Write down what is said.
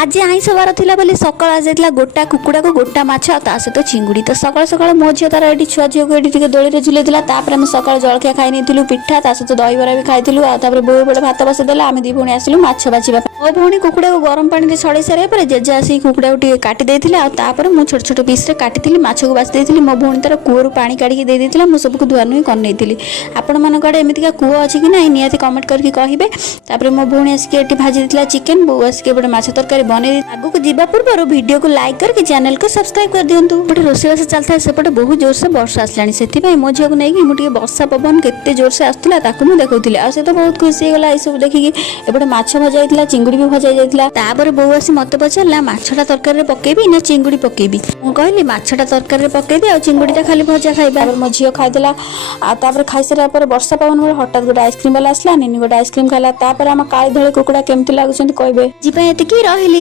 आज आईस बार थिला बोली सकाळ आज जाइतला गोटा कुकुड़ा को गोटा माछ ता सहित चिंगुड़ी। तो सकाळ सकाळ मो झियो तार एटी छुआ झियो को एटी टिके दोली झुले दिला। तापर हम सकाळ जलखिया खाई नैथिलु पिठा ता सहित दही बरा भी खाइथिलु। आ तापर बोई बडे भात बसे देला आमे दी भौणी आसिलु माछ बाछिबा। मो भौणी कुकुड़ा को गरम पानी रे छड़े सारे पर जेजे आसी कुकुड़ा को टिके काटी देथिले। आ तापर मु छोट छोट पीस रे काटिथिलि माछ को बाछि देथिलि। मो भौणी तार कुओरु पानी काढी दे देथिला। मु सबको धुआ नुई कर नैथिलि। आपण मन कड़े एमितिका कुओ अछि कि नै नियाति कमेंट करके कहिबे। तापर मो भौणी आसी एटी भाजी देथिला चिकन। बो आसी बडे माछ तरकारी बने आगु जीवा पूर्व वीडियो को लाइक करके चैनल को सब्सक्राइब कर दिंतु। गोटे रोषेईबास चलता है सेपटे बहुत जोर से वर्षा आसलानी से मो झील को लेकिन मुझे वर्षा पवन केते जोर से आसला देखुली। आ से तो बहुत खुशी होगा ये सब देखिकी। एपटे माछ भजा होता चिंगुड़ी भी भजा जाता। बो आसी मत पचारा माछटा तरकारी पकेबी ना चिंगुड़ी पकेबी। मुझे कहली माछटा तरकारी पकेबी आ चिंगुड़ीटा खाली भजा खाइबा। मो झील खाईदेला। खाई सारा वर्षा पवन बेले हठात गोटे आइसक्रीम वाला आसला निनी गोटे आइसक्रीम खाला। आम काली धड़ी कुकुड़ा केमती लगुंट कहबे जी एतिकी रही।